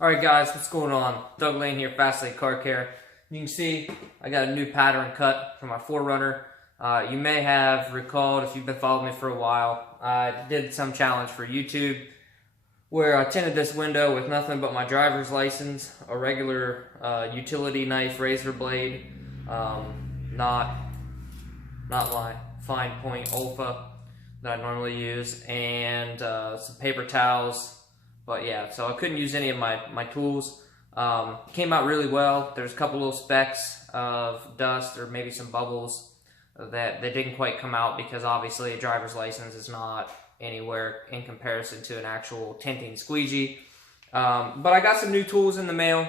Alright guys, what's going on? Doug Lane here, Fastlane Car Care. You can see I got a new pattern cut for my 4runner. You may have recalled, if you've been following me for a while, I did some challenge for YouTube where I tinted this window with nothing but my driver's license, a regular utility knife razor blade, not my fine point Olfa that I normally use, and some paper towels. But yeah, so I couldn't use any of my tools. Came out really well. There's a couple little specks of dust or maybe some bubbles that didn't quite come out because obviously a driver's license is not anywhere in comparison to an actual tinting squeegee. But I got some new tools in the mail.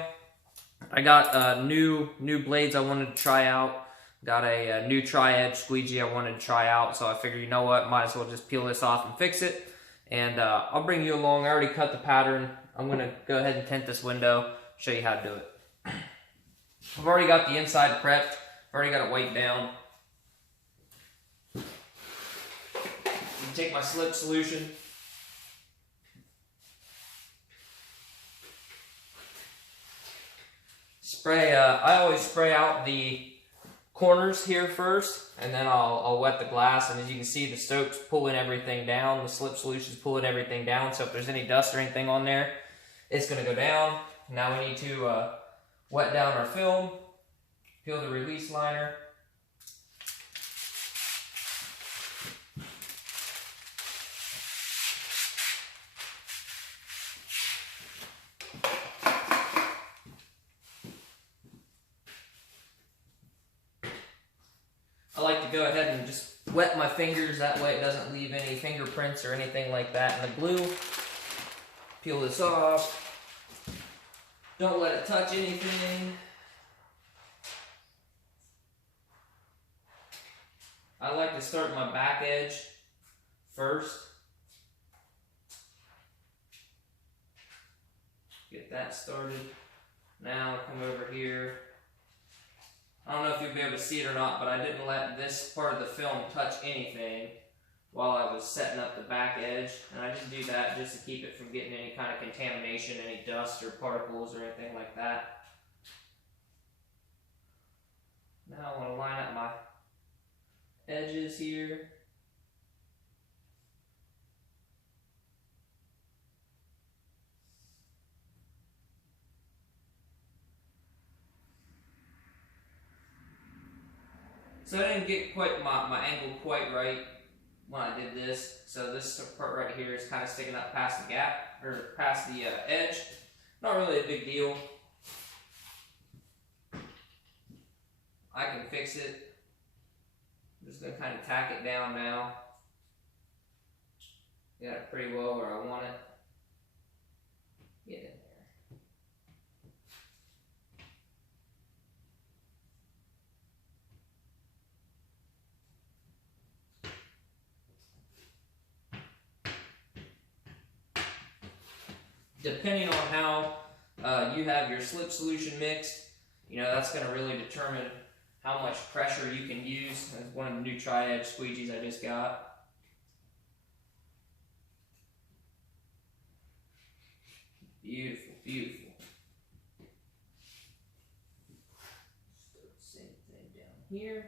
I got new blades I wanted to try out. Got a new tri-edge squeegee I wanted to try out, so I figured, you know what, might as well just peel this off and fix it. And I'll bring you along. I already cut the pattern. I'm going to go ahead and tint this window, show you how to do it. I've already got the inside prepped. I've already got it wiped down. Take my slip solution. Spray, I always spray out the corners here first, and then I'll wet the glass, and as you can see, the soap's pulling everything down, the slip solution's pulling everything down, so if there's any dust or anything on there, it's going to go down. Now we need to wet down our film, peel the release liner. I like to go ahead and just wet my fingers, that way it doesn't leave any fingerprints or anything like that in the glue. Peel this off. Don't let it touch anything. I like to start my back edge first. Get that started. Now come over here. I don't know if you'll be able to see it or not, but I didn't let this part of the film touch anything while I was setting up the back edge. And I just do that just to keep it from getting any kind of contamination, any dust or particles or anything like that. Now I want to line up my edges here. So I didn't get quite my angle quite right when I did this. So this part right here is kind of sticking up past the gap, or past the edge. Not really a big deal. I can fix it. I'm just going to kind of tack it down now. Got it pretty well where I want it. Get in there. Depending on how you have your slip solution mixed, you know, that's going to really determine how much pressure you can use. That's one of the new tri-edge squeegees I just got. Beautiful, beautiful. Same thing down here.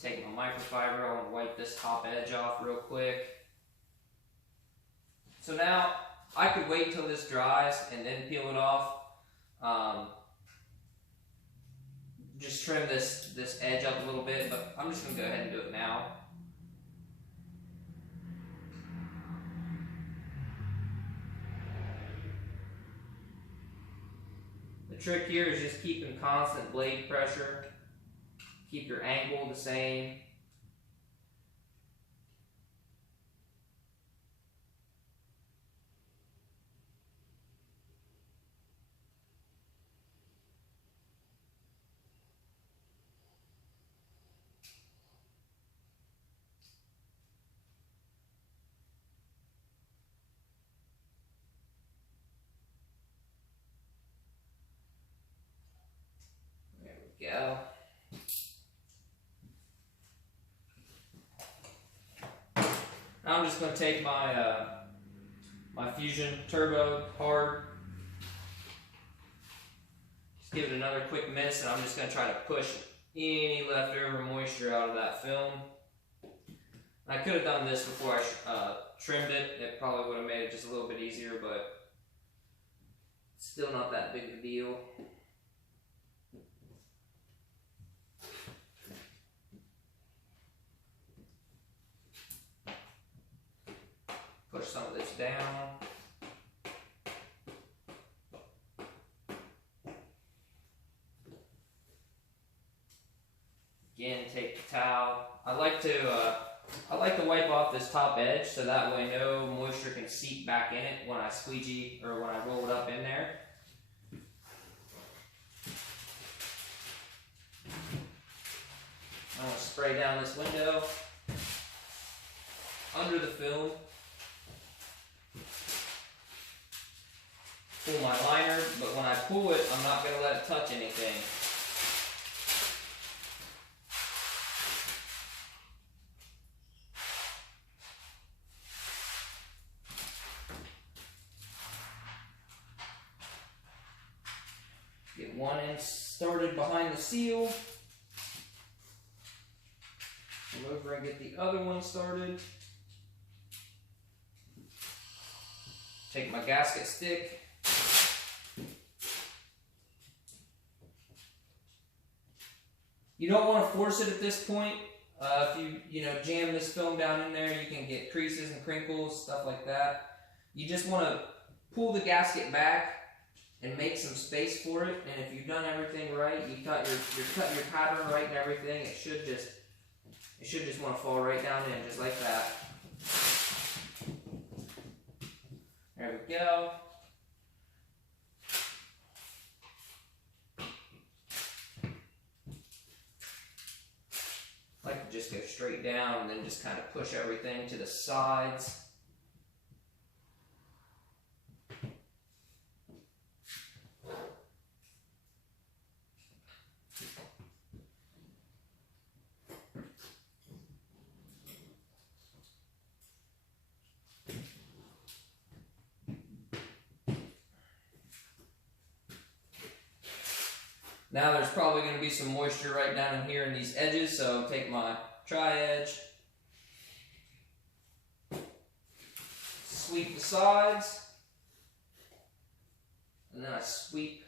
Take my microfiber, I want to wipe this top edge off real quick. So now, I could wait till this dries and then peel it off. Just trim this edge up a little bit, but I'm just going to go ahead and do it now. The trick here is just keeping constant blade pressure. Keep your angle the same. There we go. I don't I'm just going to take my my Fusion Turbo Hard, just give it another quick mist, and I'm just going to try to push any leftover moisture out of that film. I could have done this before I trimmed it. It probably would have made it just a little bit easier, but still not that big of a deal. Push some of this down. Again, take the towel. I like to wipe off this top edge so that way no moisture can seep back in it when I squeegee or when I roll it up in there. I'm going to spray down this window under the film. Pull my liner, but when I pull it, I'm not going to let it touch anything. Get one end started behind the seal. Come over and get the other one started. Take my gasket stick. You don't want to force it at this point. If you jam this film down in there, you can get creases and crinkles, stuff like that. You just want to pull the gasket back and make some space for it. And if you've done everything right, you cut your pattern right and everything, it should just want to fall right down in just like that. There we go. I like to just go straight down and then just kind of push everything to the sides. Now there's probably going to be some moisture right down in here in these edges, so take my tri-edge, sweep the sides, and then I sweep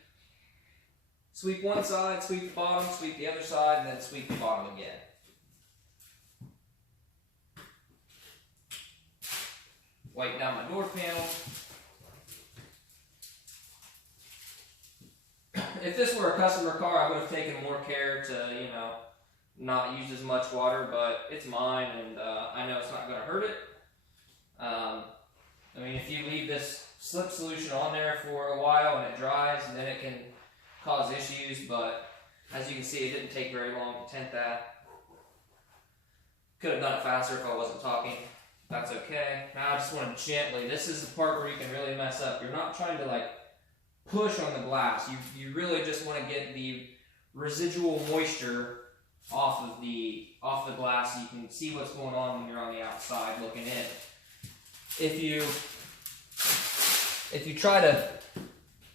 one side, sweep the bottom, sweep the other side, and then sweep the bottom again. Wipe down my door panel. If this were a customer car, I would have taken more care to, not use as much water, but it's mine, and I know it's not going to hurt it. If you leave this slip solution on there for a while and it dries, then it can cause issues, but as you can see, it didn't take very long to tint that. Could have done it faster if I wasn't talking. That's okay. Now I just want to gently, this is the part where you can really mess up. You're not trying to push on the glass. You really just want to get the residual moisture off the glass so you can see what's going on when you're on the outside looking in. If you try to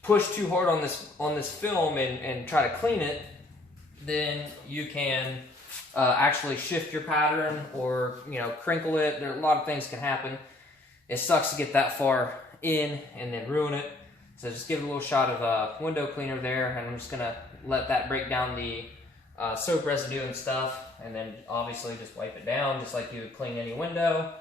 push too hard on this film and try to clean it, then you can actually shift your pattern or crinkle it. There are a lot of things can happen. It sucks to get that far in and then ruin it. So just give it a little shot of window cleaner there, and I'm just gonna let that break down the soap residue and stuff, and then obviously just wipe it down just like you would clean any window.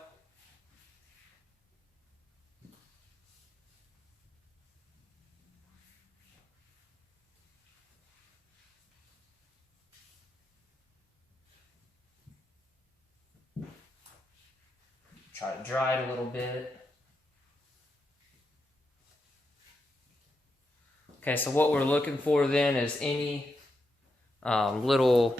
Try to dry it a little bit. Okay, so what we're looking for then is any little